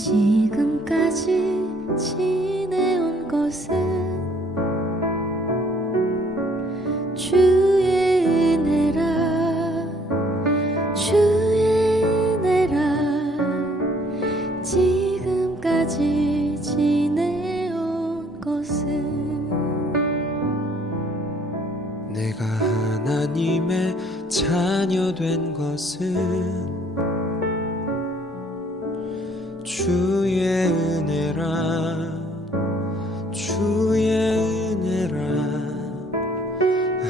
지금까지 지내온 것은 주의 은혜라 주의 은혜라 지금까지 지내온 것은 내가 하나님의 자녀 된 것은 주의 은혜라 주의 은혜라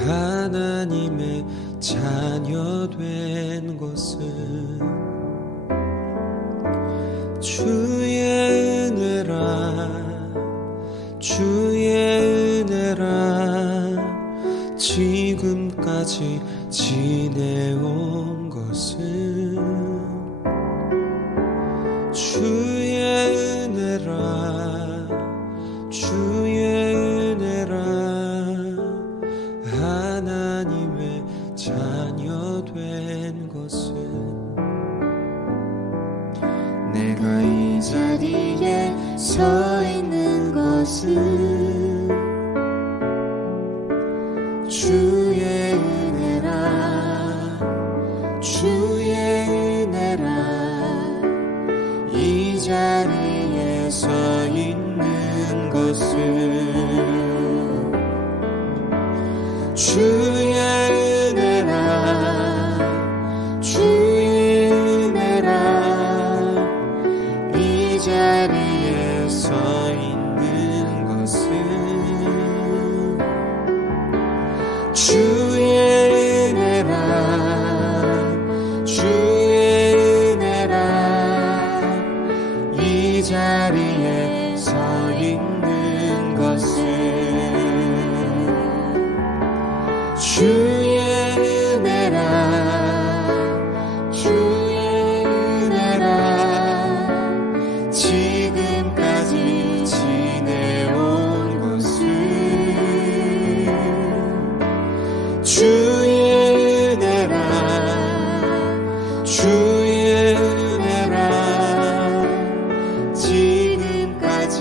하나님의 자녀 된 것은 주의 은혜라 주의 은혜라 지금까지 지내온 것은 주의 은혜라 주의 은혜라 하나님의 자녀 된 것은 내가 이 자리에 서 있는 것은 주의 은혜라 주의 은혜라 이 자리에 서 있는 것은 주의 은혜라 주의 은혜라 이 자리에 서 있는 것은 주의 은혜라 주의 은혜라 이 자리에 서 있는 것은 주의 은혜라 주의 은혜라 지금까지 지내온 것은 주의 은혜라 주의 은혜라 지금까지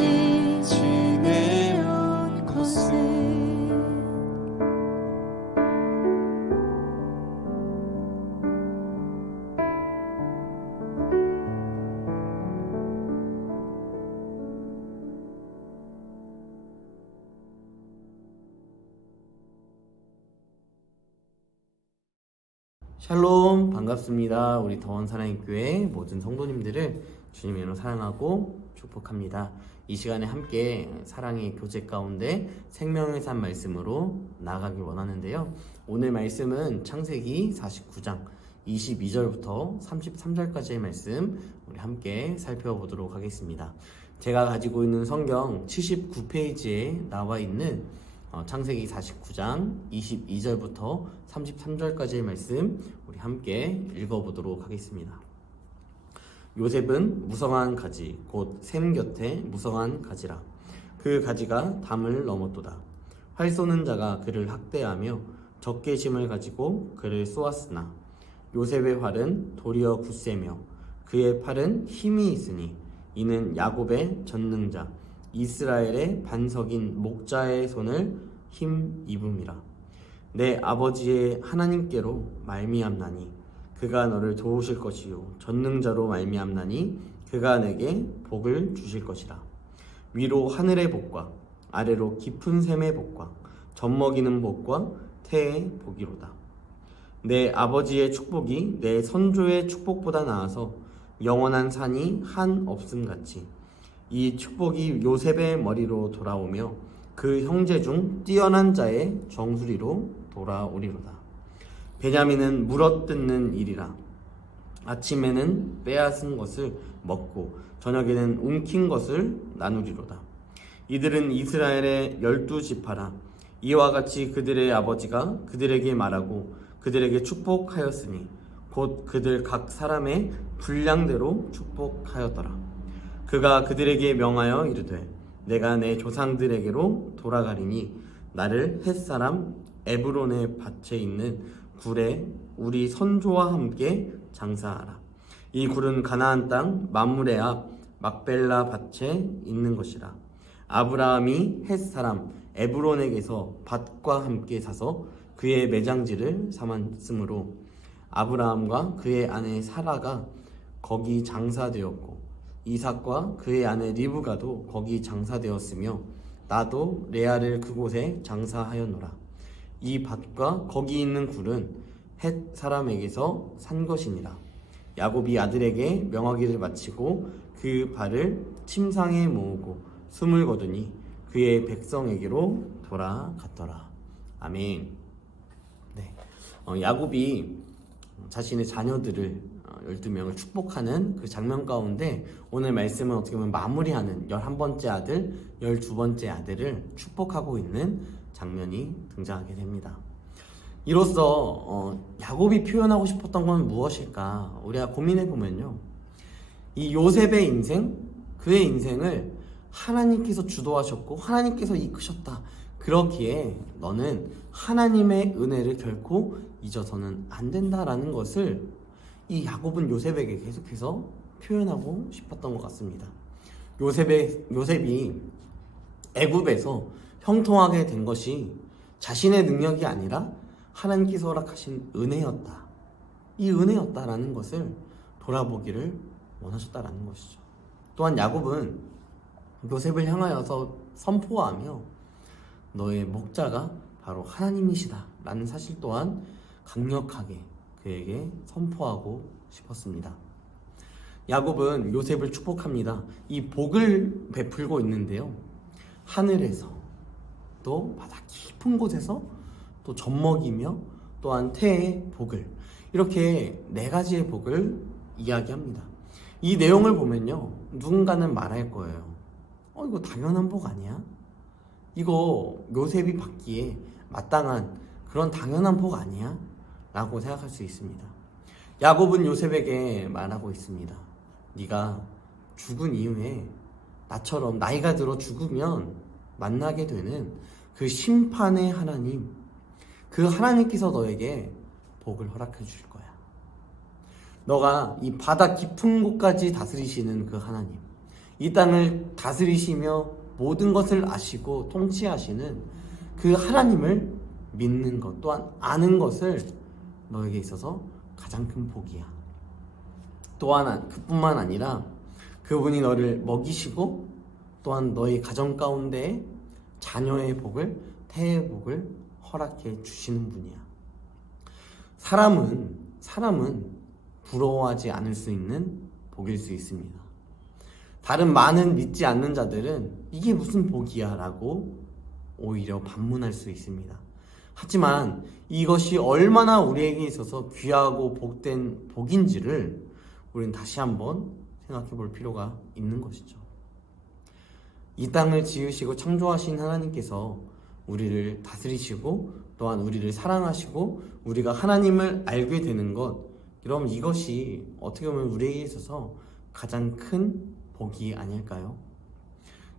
지내온 것은 샬롬, 반갑습니다. 우리 더원 사랑의 교회 모든 성도님들을 주님으로 사랑하고 축복합니다. 이 시간에 함께 사랑의 교제 가운데 생명의 산 말씀으로 나아가길 원하는데요. 오늘 말씀은 창세기 49장 22절부터 33절까지의 말씀 우리 함께 살펴보도록 하겠습니다. 제가 가지고 있는 성경 79페이지에 나와 있는 창세기 49장 22절부터 33절까지의 말씀 우리 함께 읽어보도록 하겠습니다. 요셉은 무성한 가지 곧 샘 곁에 무성한 가지라. 그 가지가 담을 넘었도다. 활 쏘는 자가 그를 학대하며 적개심을 가지고 그를 쏘았으나 요셉의 활은 도리어 굳세며 그의 팔은 힘이 있으니 이는 야곱의 전능자 이스라엘의 반석인 목자의 손을 힘입음이라. 내 아버지의 하나님께로 말미암나니 그가 너를 도우실 것이요 전능자로 말미암나니 그가 내게 복을 주실 것이라. 위로 하늘의 복과 아래로 깊은 샘의 복과 젖먹이는 복과 태의 복이로다. 내 아버지의 축복이 내 선조의 축복보다 나아서 영원한 산이 한 없음같이 이 축복이 요셉의 머리로 돌아오며 그 형제 중 뛰어난 자의 정수리로 돌아오리로다. 베냐민은 물어뜯는 일이라. 아침에는 빼앗은 것을 먹고 저녁에는 움킨 것을 나누리로다. 이들은 이스라엘의 12지파라. 이와 같이 그들의 아버지가 그들에게 말하고 그들에게 축복하였으니 곧 그들 각 사람의 분량대로 축복하였더라. 그가 그들에게 명하여 이르되 내가 내 조상들에게로 돌아가리니 나를 햇사람 에브론의 밭에 있는 굴에 우리 선조와 함께 장사하라. 이 굴은 가나안 땅 맘물의 앞 막벨라 밭에 있는 것이라. 아브라함이 헷 사람 에브론에게서 밭과 함께 사서 그의 매장지를 삼았으므로 아브라함과 그의 아내 사라가 거기 장사되었고 이삭과 그의 아내 리브가도 거기 장사되었으며 나도 레아를 그곳에 장사하였노라. 이 밭과 거기 있는 굴은 헷 사람에게서 산 것이니라. 야곱이 아들에게 명하기를 마치고 그 발을 침상에 모으고 숨을 거두니 그의 백성에게로 돌아갔더라. 아멘. 네, 야곱이 자신의 자녀들을 12명을 축복하는 그 장면 가운데 오늘 말씀은 어떻게 보면 마무리하는 11번째 아들, 12번째 아들을 축복하고 있는 장면이 등장하게 됩니다. 이로써 야곱이 표현하고 싶었던 건 무엇일까? 우리가 고민해 보면요, 이 요셉의 인생, 그의 인생을 하나님께서 주도하셨고 하나님께서 이끄셨다. 그렇기에 너는 하나님의 은혜를 결코 잊어서는 안 된다라는 것을 이 야곱은 요셉에게 계속해서 표현하고 싶었던 것 같습니다. 요셉이 애굽에서 형통하게 된 것이 자신의 능력이 아니라 하나님께서 허락하신 은혜였다. 이 은혜였다라는 것을 돌아보기를 원하셨다라는 것이죠. 또한 야곱은 요셉을 향하여서 선포하며 너의 목자가 바로 하나님이시다 라는 사실 또한 강력하게 그에게 선포하고 싶었습니다. 야곱은 요셉을 축복합니다. 이 복을 베풀고 있는데요, 하늘에서 또 바다 깊은 곳에서 또 젖먹이며 또한 태의 복을, 이렇게 4가지의 복을 이야기합니다. 이 내용을 보면요, 누군가는 말할 거예요. 이거 당연한 복 아니야? 이거 요셉이 받기에 마땅한 그런 당연한 복 아니야? 라고 생각할 수 있습니다. 야곱은 요셉에게 말하고 있습니다. 네가 죽은 이후에 나처럼 나이가 들어 죽으면 만나게 되는 그 심판의 하나님, 그 하나님께서 너에게 복을 허락해 주실 거야. 너가 이 바다 깊은 곳까지 다스리시는 그 하나님, 이 땅을 다스리시며 모든 것을 아시고 통치하시는 그 하나님을 믿는 것 또한 아는 것을 너에게 있어서 가장 큰 복이야. 또한 그뿐만 아니라 그분이 너를 먹이시고 또한 너의 가정 가운데 자녀의 복을, 태의 복을 허락해 주시는 분이야. 사람은 부러워하지 않을 수 있는 복일 수 있습니다. 다른 많은 믿지 않는 자들은 이게 무슨 복이야 라고 오히려 반문할 수 있습니다. 하지만 이것이 얼마나 우리에게 있어서 귀하고 복된 복인지를 우리는 다시 한번 생각해 볼 필요가 있는 것이죠. 이 땅을 지으시고 창조하신 하나님께서 우리를 다스리시고 또한 우리를 사랑하시고 우리가 하나님을 알게 되는 것, 여러분 이것이 어떻게 보면 우리에게 있어서 가장 큰 복이 아닐까요?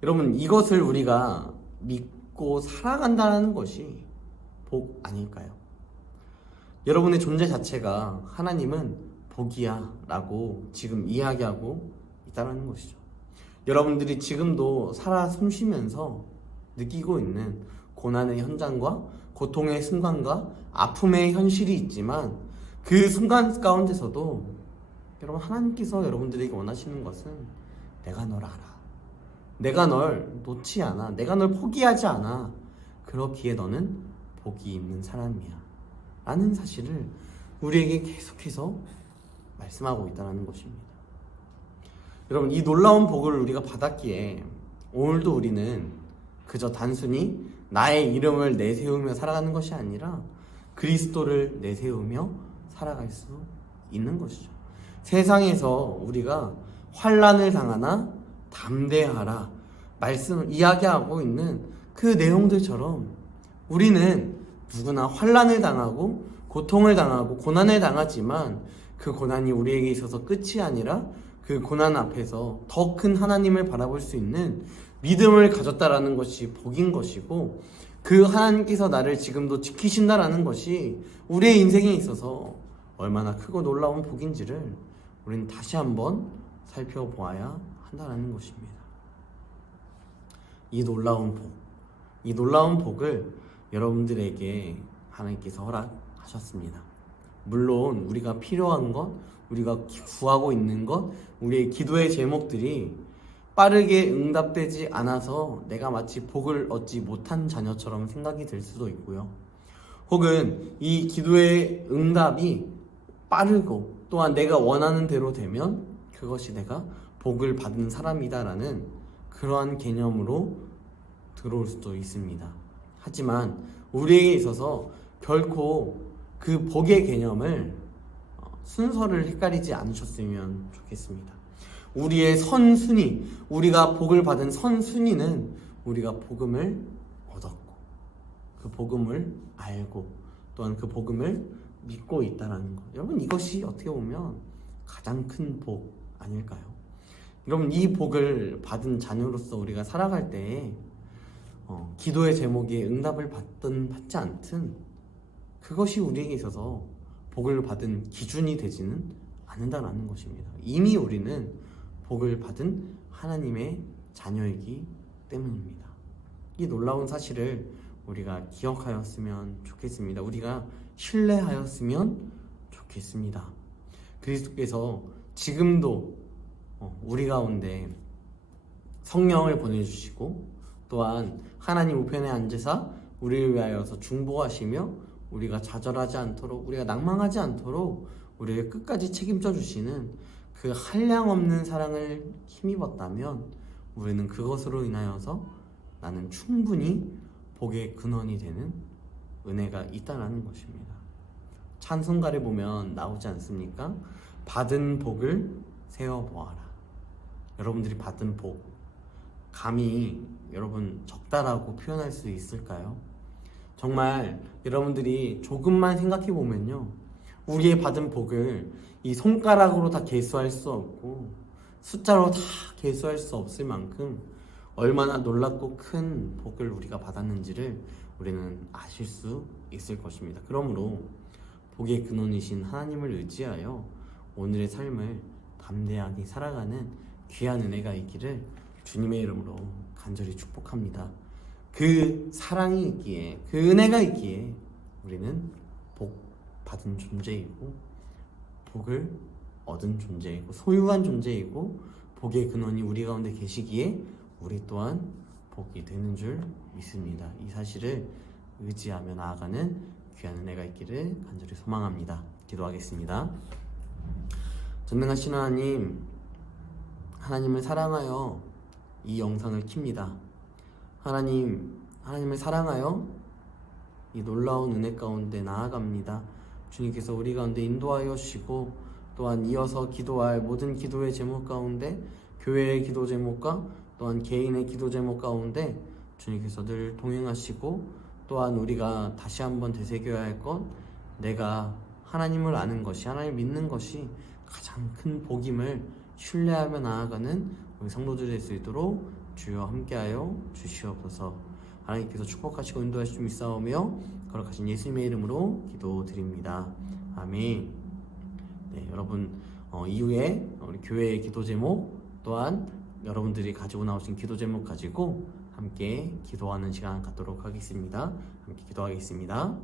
여러분 이것을 우리가 믿고 살아간다는 것이 복 아닐까요? 여러분의 존재 자체가 하나님은 복이야 라고 지금 이야기하고 있다는 것이죠. 여러분들이 지금도 살아 숨쉬면서 느끼고 있는 고난의 현장과 고통의 순간과 아픔의 현실이 있지만 그 순간 가운데서도 여러분 하나님께서 여러분들에게 원하시는 것은 내가 널 알아. 내가 널 놓지 않아. 내가 널 포기하지 않아. 그렇기에 너는 복이 있는 사람이야 라는 사실을 우리에게 계속해서 말씀하고 있다는 것입니다. 여러분 이 놀라운 복을 우리가 받았기에 오늘도 우리는 그저 단순히 나의 이름을 내세우며 살아가는 것이 아니라 그리스도를 내세우며 살아갈 수 있는 것이죠. 세상에서 우리가 환난을 당하나 담대하라 말씀을 이야기하고 있는 그 내용들처럼 우리는 누구나 환난을 당하고 고통을 당하고 고난을 당하지만 그 고난이 우리에게 있어서 끝이 아니라 그 고난 앞에서 더 큰 하나님을 바라볼 수 있는 믿음을 가졌다라는 것이 복인 것이고, 그 하나님께서 나를 지금도 지키신다라는 것이 우리의 인생에 있어서 얼마나 크고 놀라운 복인지를 우리는 다시 한번 살펴보아야 한다는 것입니다. 이 놀라운 복을 여러분들에게 하나님께서 허락하셨습니다. 물론 우리가 필요한 것, 우리가 구하고 있는 것, 우리의 기도의 제목들이 빠르게 응답되지 않아서 내가 마치 복을 얻지 못한 자녀처럼 생각이 들 수도 있고요. 혹은 이 기도의 응답이 빠르고 또한 내가 원하는 대로 되면 그것이 내가 복을 받은 사람이다라는 그러한 개념으로 들어올 수도 있습니다. 하지만 우리에게 있어서 결코 그 복의 개념을 순서를 헷갈리지 않으셨으면 좋겠습니다. 우리의 선순위, 우리가 복을 받은 선순위는 우리가 복음을 얻었고 그 복음을 알고 또한 그 복음을 믿고 있다는 것. 여러분, 이것이 어떻게 보면 가장 큰 복 아닐까요? 여러분, 이 복을 받은 자녀로서 우리가 살아갈 때 기도의 제목에 응답을 받든 받지 않든 그것이 우리에게 있어서 복을 받은 기준이 되지는 않는다는 것입니다. 이미 우리는 복을 받은 하나님의 자녀이기 때문입니다. 이 놀라운 사실을 우리가 기억하였으면 좋겠습니다. 우리가 신뢰하였으면 좋겠습니다. 그리스도께서 지금도 우리 가운데 성령을 보내주시고 또한 하나님 우편에 앉으사 우리를 위하여서 중보하시며 우리가 좌절하지 않도록, 우리가 낭망하지 않도록 우리를 끝까지 책임져 주시는 그 한량없는 사랑을 힘입었다면 우리는 그것으로 인하여서 나는 충분히 복의 근원이 되는 은혜가 있다는 것입니다. 찬송가를 보면 나오지 않습니까? 받은 복을 세어보아라. 여러분들이 받은 복, 감히 여러분 적다라고 표현할 수 있을까요? 정말 여러분들이 조금만 생각해 보면요, 우리의 받은 복을 이 손가락으로 다 계수할 수 없고 숫자로 다 계수할 수 없을 만큼 얼마나 놀랍고 큰 복을 우리가 받았는지를 우리는 아실 수 있을 것입니다. 그러므로 복의 근원이신 하나님을 의지하여 오늘의 삶을 담대하게 살아가는 귀한 은혜가 있기를 주님의 이름으로 간절히 축복합니다. 그 사랑이 있기에, 그 은혜가 있기에 우리는 복 받은 존재이고 복을 얻은 존재이고 소유한 존재이고 복의 근원이 우리 가운데 계시기에 우리 또한 복이 되는 줄 믿습니다. 이 사실을 의지하며 나아가는 귀한 은혜가 있기를 간절히 소망합니다. 기도하겠습니다. 전능하신 하나님, 하나님을 사랑하여 이 영상을 킵니다. 하나님을 사랑하여 이 놀라운 은혜 가운데 나아갑니다. 주님께서 우리 가운데 인도하여 주시고 또한 이어서 기도할 모든 기도의 제목 가운데 교회의 기도 제목과 또한 개인의 기도 제목 가운데 주님께서 늘 동행하시고 또한 우리가 다시 한번 되새겨야 할 것, 내가 하나님을 아는 것이, 하나님을 믿는 것이 가장 큰 복임을 신뢰하며 나아가는 우리 성도들 될 수 있도록 주여 함께하여 주시옵소서. 하나님께서 축복하시고 인도하실 줄 믿사오며 거룩하신 예수님의 이름으로 기도드립니다. 아멘. 네, 여러분 이후에 우리 교회의 기도 제목 또한 여러분들이 가지고 나오신 기도 제목 가지고 함께 기도하는 시간 갖도록 하겠습니다. 함께 기도하겠습니다.